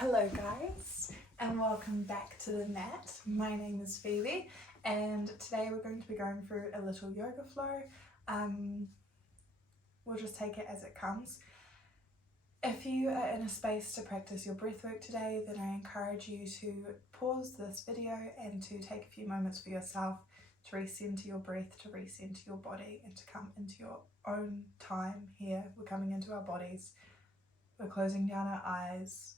Hello guys, and welcome back to the mat. My name is Phoebe, and today we're going to be going through a little yoga flow. We'll just take it as it comes. If you are in a space to practice your breathwork today, then I encourage you to pause this video and to take a few moments for yourself to recenter your breath, to recenter your body, and to come into your own time here. We're coming into our bodies, we're closing down our eyes,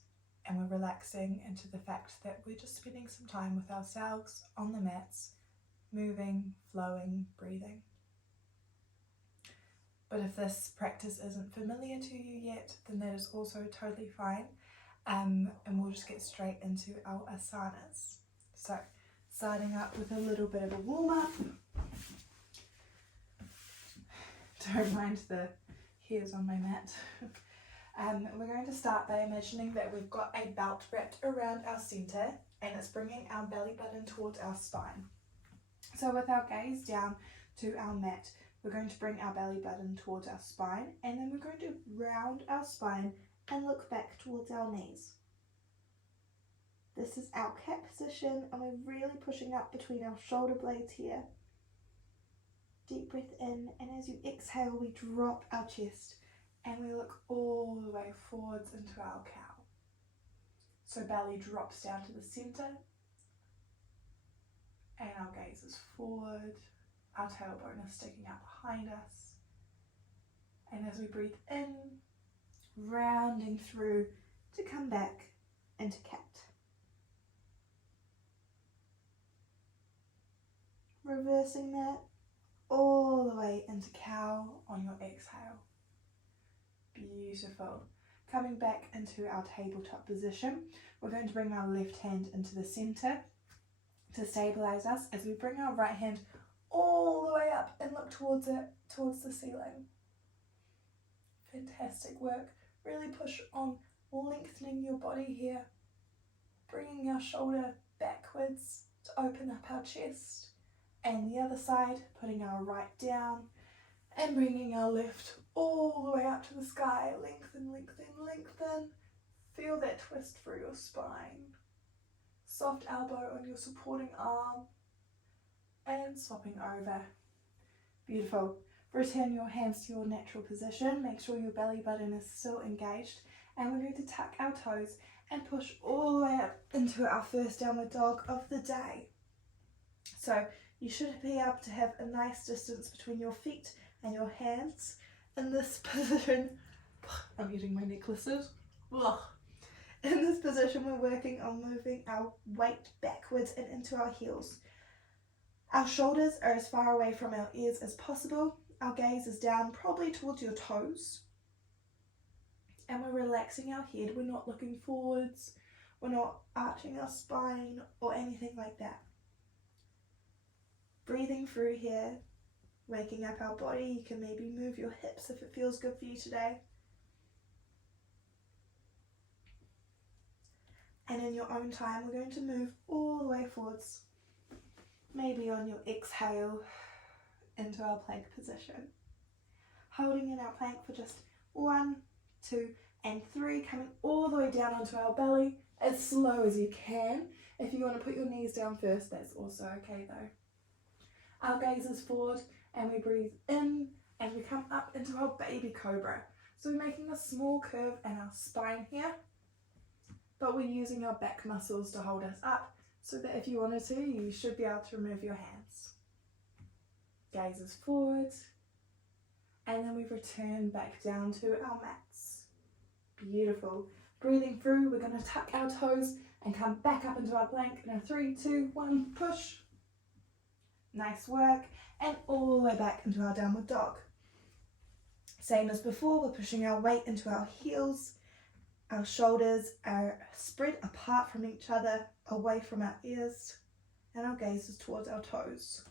and we're relaxing into the fact that we're just spending some time with ourselves on the mats, moving, flowing, breathing. But if this practice isn't familiar to you yet, then that is also totally fine. And we'll just get straight into our asanas. So, starting up with a little bit of a warm-up. Don't mind the hairs on my mat. We're going to start by imagining that we've got a belt wrapped around our centre and it's bringing our belly button towards our spine. So with our gaze down to our mat, we're going to bring our belly button towards our spine, and then we're going to round our spine and look back towards our knees. This is our cat position, and we're really pushing up between our shoulder blades here. Deep breath in, and as you exhale, we drop our chest and we look all the way forwards into our cow. So belly drops down to the centre, and our gaze is forward. Our tailbone is sticking out behind us. And as we breathe in, rounding through to come back into cat. Reversing that all the way into cow on your exhale. Beautiful. Coming back into our tabletop position, we're going to bring our left hand into the centre to stabilise us as we bring our right hand all the way up and look towards the ceiling. Fantastic work. Really push on lengthening your body here, bringing our shoulder backwards to open up our chest, and the other side, putting our right down and bringing our left all the way up to the sky. Lengthen, lengthen, lengthen. Feel that twist through your spine. Soft elbow on your supporting arm and swapping over. Beautiful. Return your hands to your natural position. Make sure your belly button is still engaged, and we're going to tuck our toes and push all the way up into our first downward dog of the day. So you should be able to have a nice distance between your feet and your hands. In this position, I'm eating my necklaces. Ugh. In this position, we're working on moving our weight backwards and into our heels. Our shoulders are as far away from our ears as possible. Our gaze is down, probably towards your toes. And we're relaxing our head. We're not looking forwards. We're not arching our spine or anything like that. Breathing through here. Waking up our body. You can maybe move your hips if it feels good for you today. And in your own time, we're going to move all the way forwards. Maybe on your exhale into our plank position. Holding in our plank for just 1, 2, and 3. Coming all the way down onto our belly as slow as you can. If you want to put your knees down first, that's also okay though. Our gaze is forward, and we breathe in and we come up into our baby cobra. So we're making a small curve in our spine here, but we're using our back muscles to hold us up, so that if you wanted to, you should be able to remove your hands. Gaze is forward, and then we return back down to our mats. Beautiful. Breathing through, we're going to tuck our toes and come back up into our plank in a 3, 2, 1, push. Nice work, and all the way back into our downward dog. Same as before, we're pushing our weight into our heels. Our shoulders are spread apart from each other, away from our ears, and our gaze is towards our toes.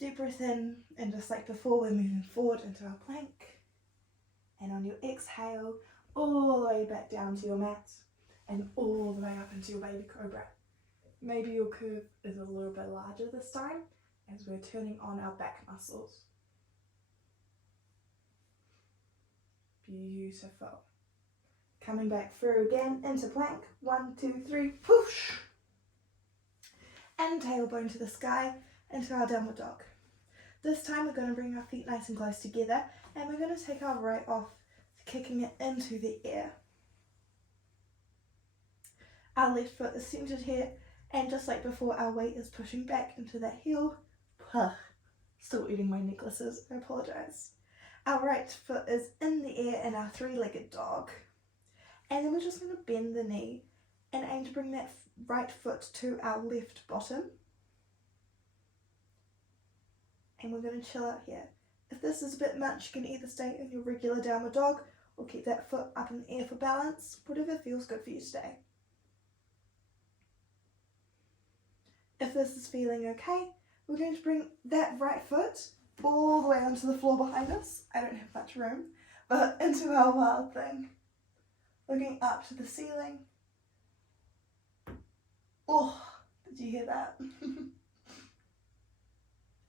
Deep breath in, and just like before, we're moving forward into our plank. And on your exhale, all the way back down to your mat, and all the way up into your baby cobra. Maybe your curve is a little bit larger this time, as we're turning on our back muscles. Beautiful. Coming back through again into plank. 1, 2, 3, push. And tailbone to the sky into our downward dog. This time we're going to bring our feet nice and close together and we're going to take our right off, kicking it into the air. Our left foot is centered here, and just like before, our weight is pushing back into that heel. Still eating my necklaces, I apologise. Our right foot is in the air in our three-legged dog. And then we're just going to bend the knee and aim to bring that right foot to our left bottom. And we're going to chill out here. If this is a bit much, you can either stay in your regular downward dog or keep that foot up in the air for balance, whatever feels good for you today. If this is feeling okay, we're going to bring that right foot all the way onto the floor behind us. I don't have much room, but into our wild thing. Looking up to the ceiling. Oh, did you hear that?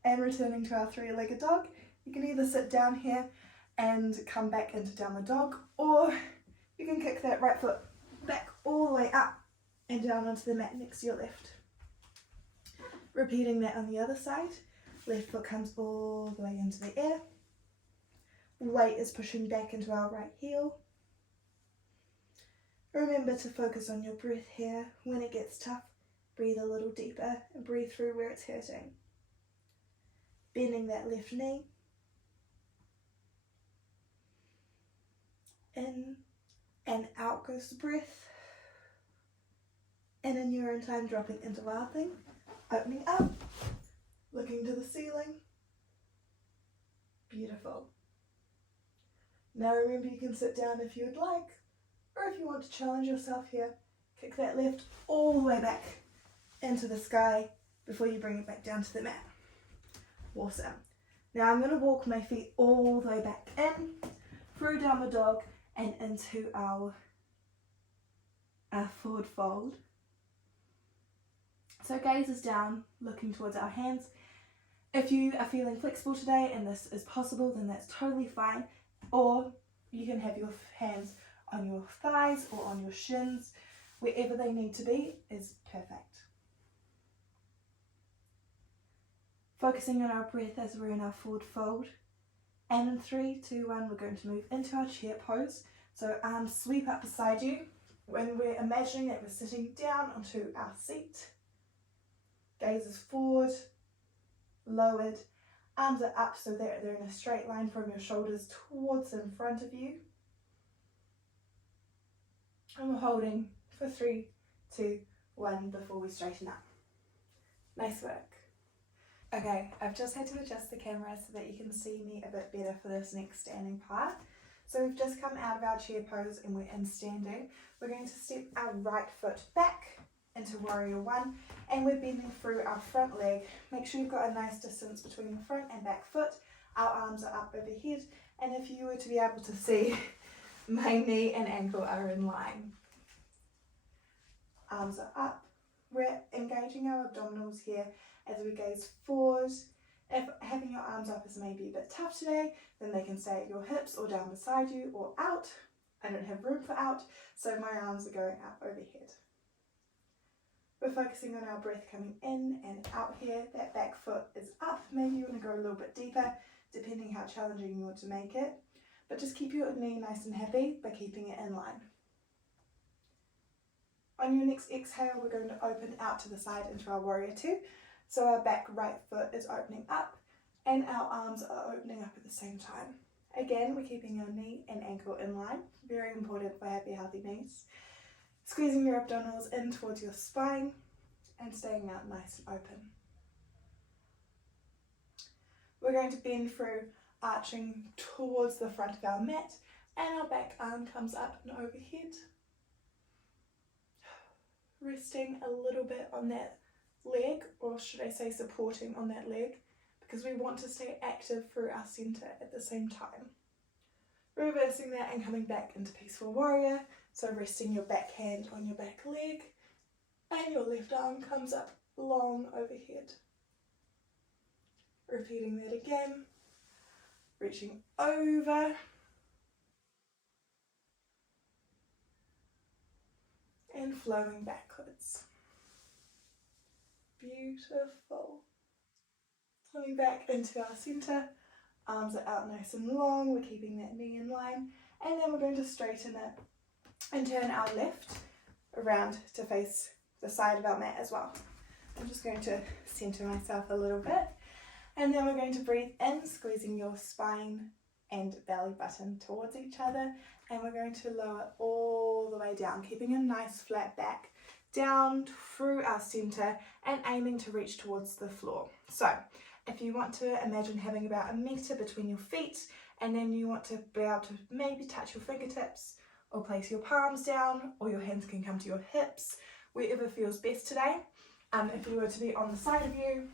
And returning to our three-legged dog, you can either sit down here and come back into downward dog, or you can kick that right foot back all the way up and down onto the mat next to your left. Repeating that on the other side. Left foot comes all the way into the air. Weight is pushing back into our right heel. Remember to focus on your breath here. When it gets tough, breathe a little deeper and breathe through where it's hurting. Bending that left knee. In and out goes the breath. And in your own time, dropping into wild thing. Opening up, looking to the ceiling. Beautiful. Now remember, you can sit down if you would like, or if you want to challenge yourself here, kick that left all the way back into the sky before you bring it back down to the mat. Awesome. Now I'm going to walk my feet all the way back in, through downward dog and into our forward fold. So gaze is down, looking towards our hands. If you are feeling flexible today and this is possible, then that's totally fine. Or you can have your hands on your thighs or on your shins. Wherever they need to be is perfect. Focusing on our breath as we're in our forward fold. And in 3, 2, 1, we're going to move into our chair pose. So arms sweep up beside you. When we're imagining that we're sitting down onto our seat. Gaze is forward, lowered, arms are up so that they're in a straight line from your shoulders towards in front of you. And we're holding for 3, 2, 1 before we straighten up. Nice work. Okay, I've just had to adjust the camera so that you can see me a bit better for this next standing part. So we've just come out of our chair pose and we're in standing. We're going to step our right foot back into warrior one, and we're bending through our front leg. Make sure you've got a nice distance between the front and back foot. Our arms are up overhead, and if you were to be able to see, my knee and ankle are in line. Arms are up. We're engaging our abdominals here as we gaze forward. If having your arms up is maybe a bit tough today, then they can stay at your hips or down beside you or out. I don't have room for out, so my arms are going up overhead. We're focusing on our breath coming in and out here. That back foot is up. Maybe you want to go a little bit deeper, depending how challenging you want to make it. But just keep your knee nice and happy by keeping it in line. On your next exhale, we're going to open out to the side into our warrior two. So our back right foot is opening up and our arms are opening up at the same time. Again, we're keeping our knee and ankle in line. Very important for happy, healthy knees. Squeezing your abdominals in towards your spine and staying out nice and open. We're going to bend through, arching towards the front of our mat, and our back arm comes up and overhead. Resting a little bit on that leg, or should I say supporting on that leg, because we want to stay active through our centre at the same time. Reversing that and coming back into peaceful warrior. So resting your back hand on your back leg and your left arm comes up long overhead. Repeating that again. Reaching over. and flowing backwards. Beautiful. Coming back into our center, arms are out nice and long, we're keeping that knee in line, and then we're going to straighten it and turn our left around to face the side of our mat as well. I'm just going to center myself a little bit, and then we're going to breathe in, squeezing your spine and belly button towards each other, and we're going to lower all the way down, keeping a nice flat back, down through our center and aiming to reach towards the floor. So if you want to imagine having about 1 meter between your feet, and then you want to be able to maybe touch your fingertips or place your palms down, or your hands can come to your hips, wherever feels best today. If you were to be on the side of you,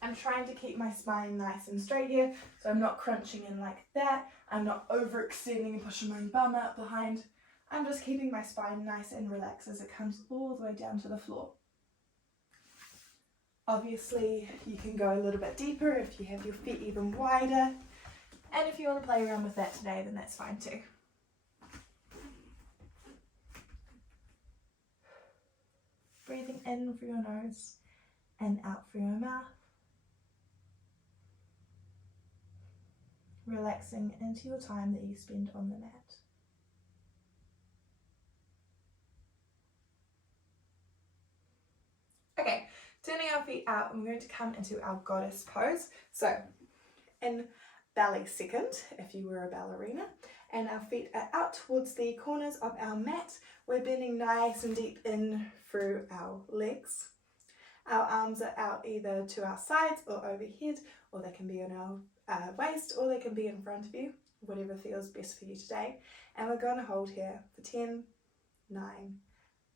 I'm trying to keep my spine nice and straight here, so I'm not crunching in like that. I'm not overextending and pushing my bum out behind. I'm just keeping my spine nice and relaxed as it comes all the way down to the floor. Obviously, you can go a little bit deeper if you have your feet even wider. And if you want to play around with that today, then that's fine too. Breathing in through your nose and out through your mouth. Relaxing into your time that you spend on the mat. Okay, turning our feet out, I'm going to come into our goddess pose. So, in belly second, if you were a ballerina, and our feet are out towards the corners of our mat. We're bending nice and deep in through our legs. Our arms are out either to our sides or overhead, or they can be on our waist, or they can be in front of you, whatever feels best for you today. And we're going to hold here for 10, 9,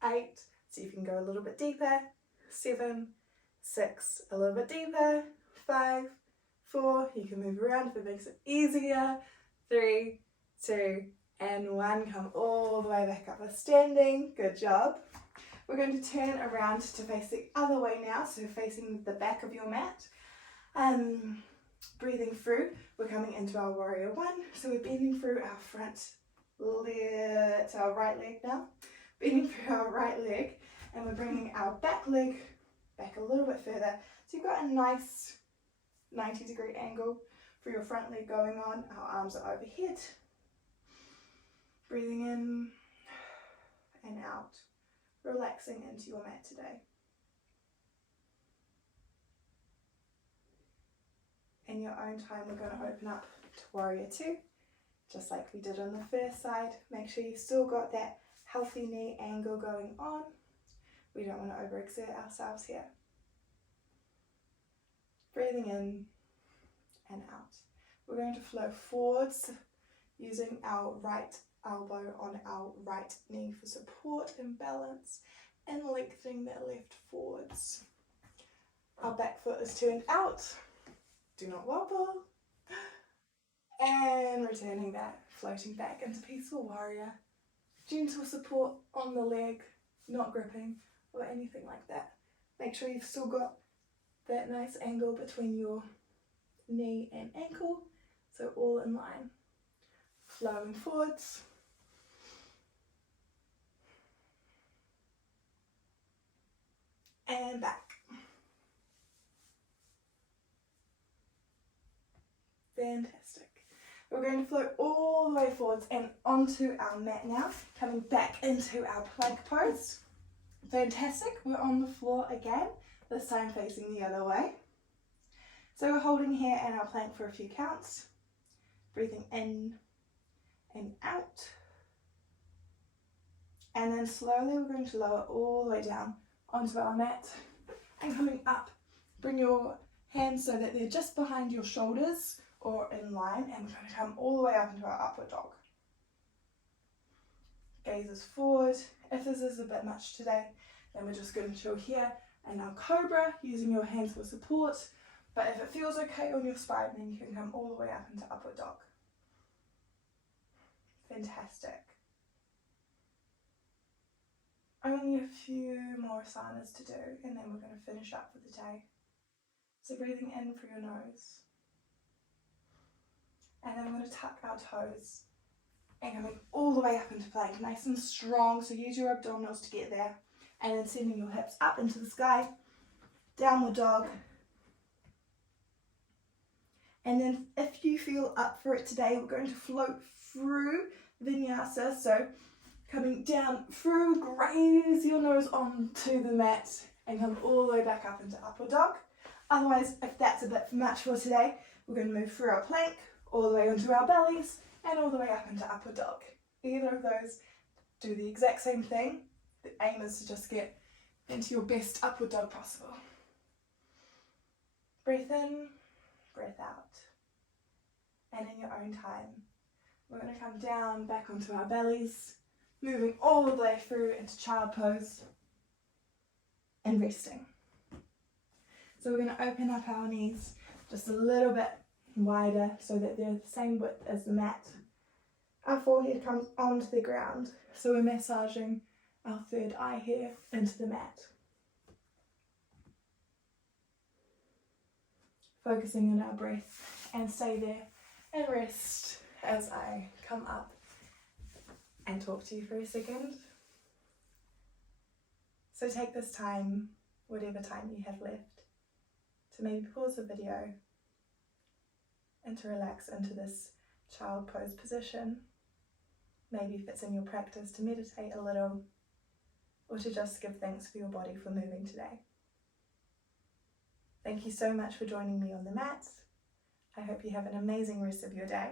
8, so you can go a little bit deeper, 7, 6, a little bit deeper, 5, 4, you can move around if it makes it easier, 3, 2, and 1, come all the way back up. We're standing, good job. We're going to turn around to face the other way now, so facing the back of your mat. Breathing through, we're coming into our warrior 1, so we're bending through our front leg, to our right leg now, bending through our right leg, and we're bringing our back leg back a little bit further, so you've got a nice 90-degree angle for your front leg going on. Our arms are overhead, breathing in and out, relaxing into your mat today. In your own time, we're going to open up to warrior 2, just like we did on the first side. Make sure you've still got that healthy knee angle going on. We don't want to overexert ourselves here. Breathing in and out. We're going to flow forwards using our right elbow on our right knee for support and balance, and lengthening that left forwards. Our back foot is turned out. Do not wobble. And returning that, floating back into peaceful warrior. Gentle support on the leg, not gripping or anything like that. Make sure you've still got that nice angle between your knee and ankle, so all in line. Flowing forwards. And back. Fantastic. We're going to float all the way forwards and onto our mat now, coming back into our plank pose. Fantastic. We're on the floor again, this time facing the other way. So we're holding here in our plank for a few counts, breathing in and out. And then slowly we're going to lower all the way down onto our mat and coming up. Bring your hands so that they're just behind your shoulders or in line, and we're going to come all the way up into our upward dog. Gazes forward. If this is a bit much today, then we're just going to chill here and our cobra, using your hands for support. But if it feels okay on your spine, then you can come all the way up into upward dog. Fantastic. Only a few more asanas to do, and then we're going to finish up for the day. So breathing in through your nose. And then we're going to tuck our toes And coming all the way up into plank, nice and strong. So use your abdominals to get there. And then sending your hips up into the sky. Downward dog. And then if you feel up for it today, we're going to float through vinyasa. So coming down through, graze your nose onto the mat and come all the way back up into upward dog. Otherwise, if that's a bit much for today, we're going to move through our plank, all the way onto our bellies, and all the way up into upward dog. Either of those do the exact same thing. The aim is to just get into your best upward dog possible. Breath in, breath out. And in your own time, we're going to come down back onto our bellies, moving all the way through into child pose and resting. So we're going to open up our knees just a little bit wider so that they're the same width as the mat. Our forehead comes onto the ground, so we're massaging our third eye here into the mat. Focusing on our breath and stay there and rest as I come up and talk to you for a second. So take this time, whatever time you have left, to maybe pause the video and to relax into this child pose position. Maybe if it's in your practice to meditate a little, or to just give thanks for your body for moving today. Thank you so much for joining me on the mat. I hope you have an amazing rest of your day,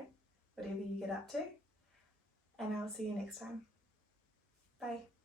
whatever you get up to, and I'll see you next time. Bye.